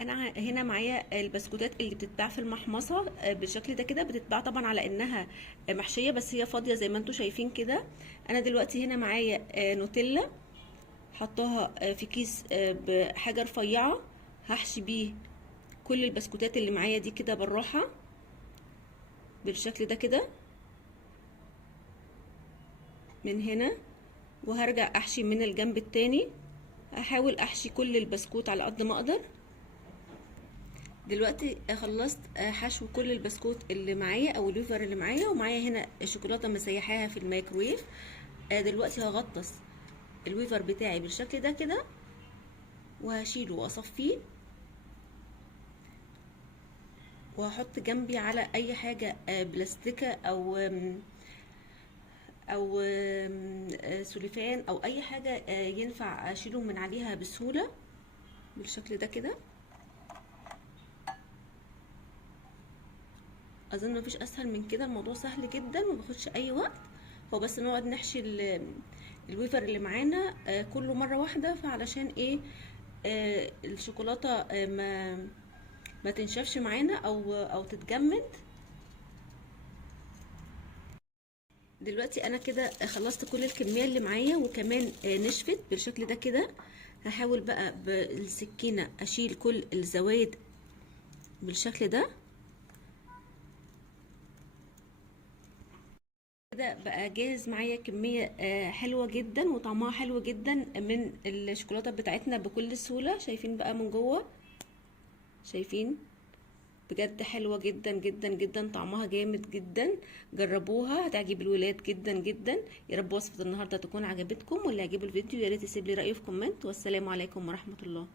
انا هنا معايا البسكوتات اللي بتتباع في المحمصه بالشكل ده كده، بتتباع طبعا على انها محشيه، بس هي فاضيه زي ما انتم شايفين كده. انا دلوقتي هنا معايا نوتيلا، حطاها في كيس بحاجه رفيعه، هحشي بيه كل البسكوتات اللي معايا دي كده بالراحه بالشكل ده كده من هنا، وهرجع احشي من الجنب التاني. هحاول احشي كل البسكوت على قد ما اقدر. دلوقتي خلصت حشو كل البسكوت اللي معايا او الويفر اللي معايا، ومعايا هنا شوكولاته مسيحاها في الميكرويف. دلوقتي هغطس الويفر بتاعي بالشكل ده كده، وهشيله واصفيه، وهحط جنبي على اي حاجه بلاستيكه او سوليفان او اي حاجه ينفع اشيله من عليها بسهوله بالشكل ده كده. اظن مفيش اسهل من كده، الموضوع سهل جدا ومبياخدش اي وقت. هو بس نقعد نحشي الويفر اللي معانا كله مره واحده، فعلشان ايه الشوكولاته ما تنشفش معانا او تتجمد. دلوقتي انا كده خلصت كل الكميه اللي معايا، وكمان نشفت بالشكل ده كده. هحاول بقى بالسكينه اشيل كل الزوايد بالشكل ده كده. بقى جاهز معايا كمية حلوة جدا وطعمها حلو جدا من الشوكولاتة بتاعتنا بكل سهولة. شايفين بقى من جوه؟ شايفين؟ بجد حلوة جدا جدا جدا، طعمها جامد جدا. جربوها هتعجب الولاد جدا جدا. يا رب وصفة النهاردة تكون عجبتكم، واللي عجبه الفيديو يا ريت يسيب لي رأيه في كومنت. والسلام عليكم ورحمة الله.